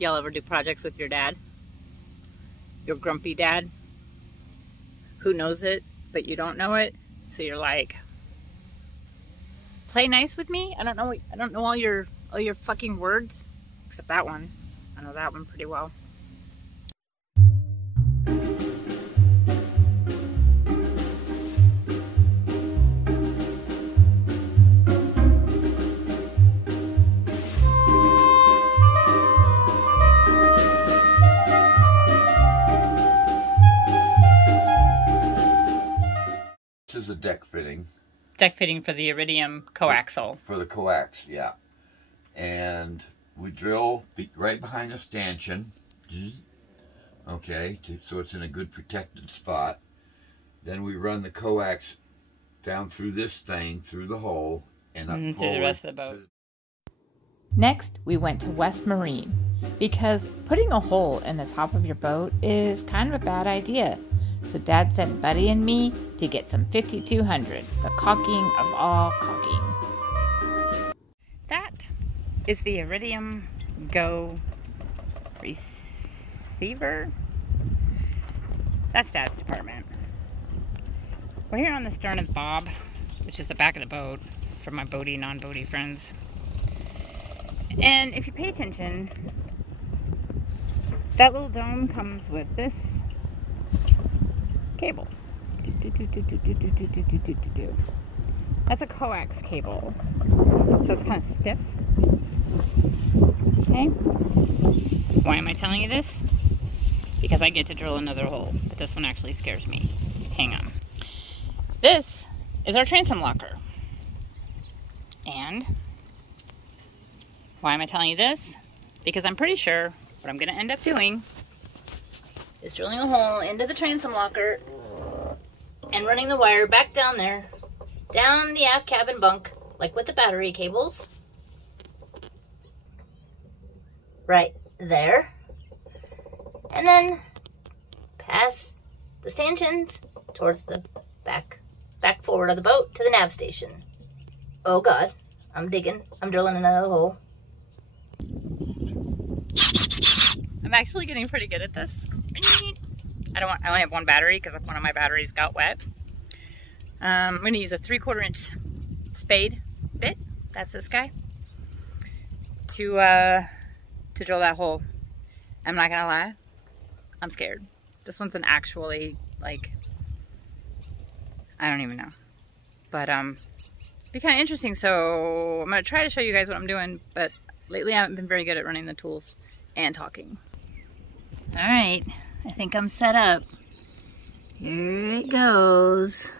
y'all ever do projects with your dad? Your grumpy dad? Who knows it, but you don't know it? So you're like, play nice with me? I don't know all your fucking words. Except that one. I know that one pretty well. This is a deck fitting. Deck fitting for the Iridium coaxial. For the coax, yeah. And we drill right behind the stanchion. Okay, so it's in a good protected spot. Then we run the coax down through this thing, through the hole, and up through the rest of the boat. Next, we went to West Marine, because putting a hole in the top of your boat is kind of a bad idea. So Dad sent Buddy and me to get some 5200, the caulking of all caulking. That is the Iridium Go receiver. That's Dad's department. We're here on the stern of the bob, which is the back of the boat for my boaty, non-boaty friends. And if you pay attention, that little dome comes with this cable. That's a coax cable. So it's kind of stiff. Okay? Why am I telling you this? Because I get to drill another hole. But this one actually scares me. Hang on. This is our transom locker. And why am I telling you this? Because I'm pretty sure what I'm going to end up doing is drilling a hole into the transom locker and running the wire back down there, down the aft cabin bunk, like with the battery cables. Right there. And then pass the stanchions towards the back forward of the boat to the nav station. Oh God, I'm drilling another hole. I'm actually getting pretty good at this. I only have one battery because one of my batteries got wet. I'm going to use a 3/4 inch spade bit. That's this guy. To drill that hole. I'm not going to lie. I'm scared. This one's an actually, like, I don't even know. But, it'll be kind of interesting. So I'm going to try to show you guys what I'm doing. But lately I haven't been very good at running the tools and talking. All right. I think I'm set up. Here it goes.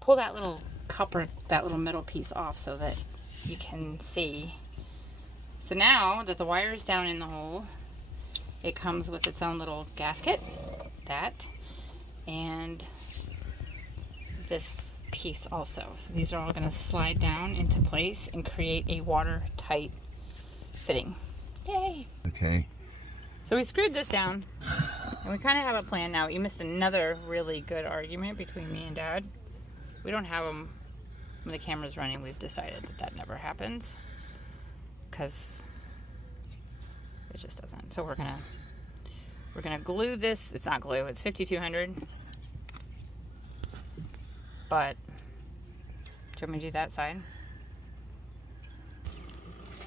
Pull that little copper, that little metal piece off so that you can see. So now that the wire is down in the hole, it comes with its own little gasket, that, and this piece also. So these are all going to slide down into place and create a watertight fitting. Yay! Okay. So we screwed this down, and we kind of have a plan now. You missed another really good argument between me and Dad. We don't have them when the camera's running. We've decided that that never happens because it just doesn't. So we're gonna glue this. It's not glue. It's 5200. But do you want me to do that side?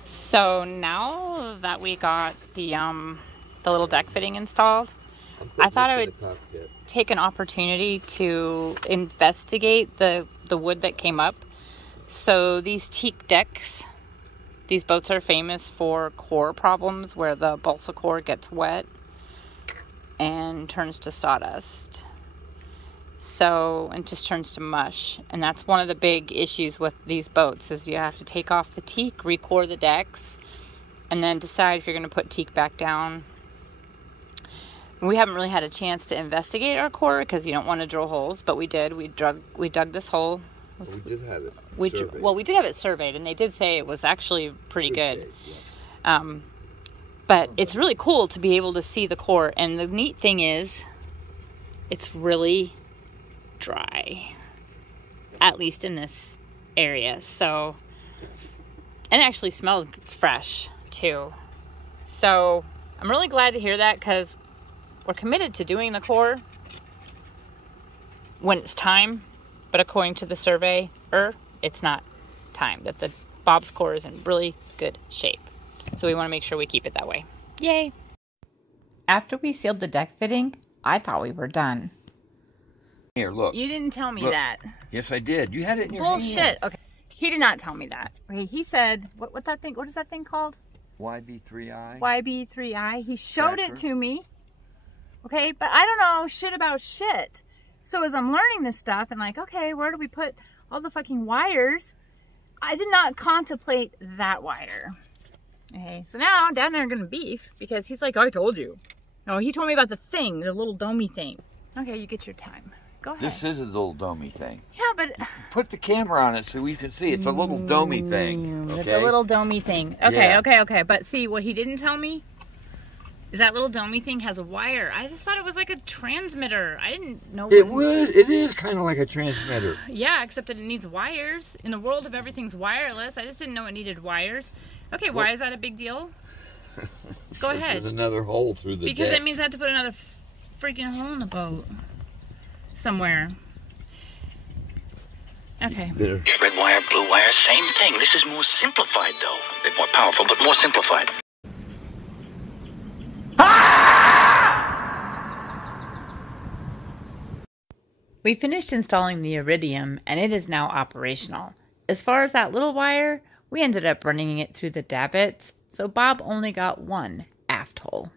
So now that we got the little deck fitting installed, I thought I would take an opportunity to investigate the wood that came up. So these teak decks, these boats are famous for core problems where the balsa core gets wet and turns to sawdust. So, and just turns to mush. And that's one of the big issues with these boats is you have to take off the teak, recore the decks, and then decide if you're going to put teak back down. We haven't really had a chance to investigate our core because you don't want to drill holes, but we did. We dug this hole. Well, we did have it surveyed. Well, we did have it surveyed, and they did say it was actually pretty good. Big, yeah. But it's really cool to be able to see the core, and the neat thing is it's really dry, at least in this area. So, and it actually smells fresh too. So I'm really glad to hear that, because we're committed to doing the core when it's time, but according to the surveyor, it's not time. That the Bob's core is in really good shape. So we want to make sure we keep it that way. Yay! After we sealed the deck fitting, I thought we were done. Here, look. You didn't tell me Look. that. Yes, I did. You had it in your Bullshit. hand. Okay. He did not tell me that. Okay, he said, what is that thing called? YB3i. YB3i. He showed Tracker. it to me. Okay, but I don't know shit about shit. So as I'm learning this stuff and like, okay, where do we put all the fucking wires? I did not contemplate that wire. Okay, so now Dad and I are gonna beef because he's like, oh, I told you. No, he told me about the thing, the little domey thing. Okay, you get your time. Go ahead. This is a little domey thing. Yeah, but Put the camera on it so we can see. It's a little domey thing. it's Okay. a little domey thing. Okay, Yeah. okay. But see, what he didn't tell me is that little domey thing has a wire. I just thought it was like a transmitter. I didn't know. It is kind of like a transmitter. Yeah, except that it needs wires. In the world of everything's wireless, I just didn't know it needed wires. Okay, why is that a big deal? Go ahead. There's another hole through the Because deck. that means I have to put another freaking hole in the boat somewhere. Okay. Bitter. Red wire, blue wire, same thing. This is more simplified, though. A bit more powerful, but more simplified. We finished installing the Iridium, and it is now operational. As far as that little wire, we ended up running it through the davits, so Bob only got one aft hole.